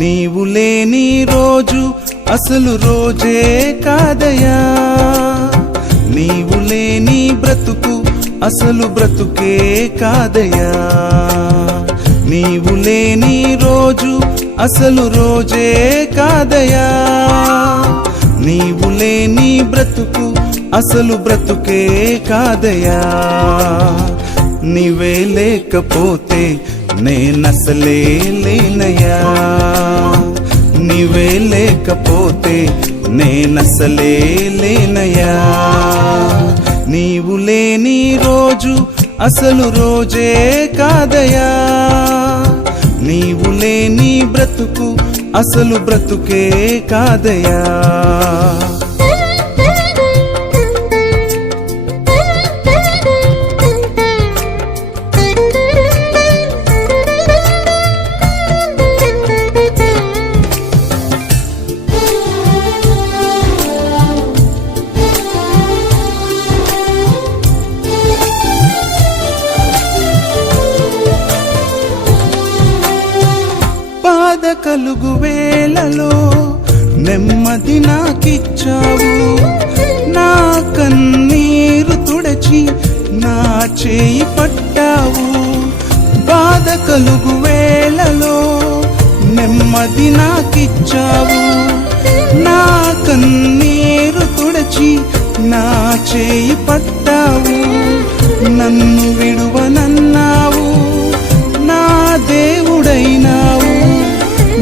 నీవు లేని రోజు అసలు రోజే కాదయా, నీవు లేని బ్రతుకు అసలు బ్రతుకే కాదయా, నీవు లేని రోజు అసలు రోజే కాదయా, నీవు లేని బ్రతుకు అసలు బ్రతుకే కాదయా. నీవే లేకపోతే నేనసలే లేనయ్యా, నీవే లేకపోతే నేనసలే లేనయ్యా. నీవు లేని రోజు అసలు రోజే కాదయా, నీవు లేని బ్రతుకు అసలు బ్రతుకే కాదయా. బాధ కలుగు వేళలో నెమ్మది నాకిచ్చావు, నా కన్నీరు తుడచి నా చేయి పట్టావు. బాధ కలుగు వేళలో నెమ్మది నాకిచ్చావు, నా కన్నీరు తుడచి నా చేయి పట్టావు. నన్ను